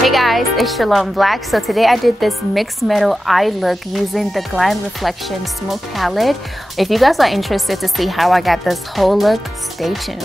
Hey guys, it's Shalom Black. So today I did this mixed metal eye look using the Glam Reflection Smoke Palette. If you guys are interested to see how I got this whole look, stay tuned.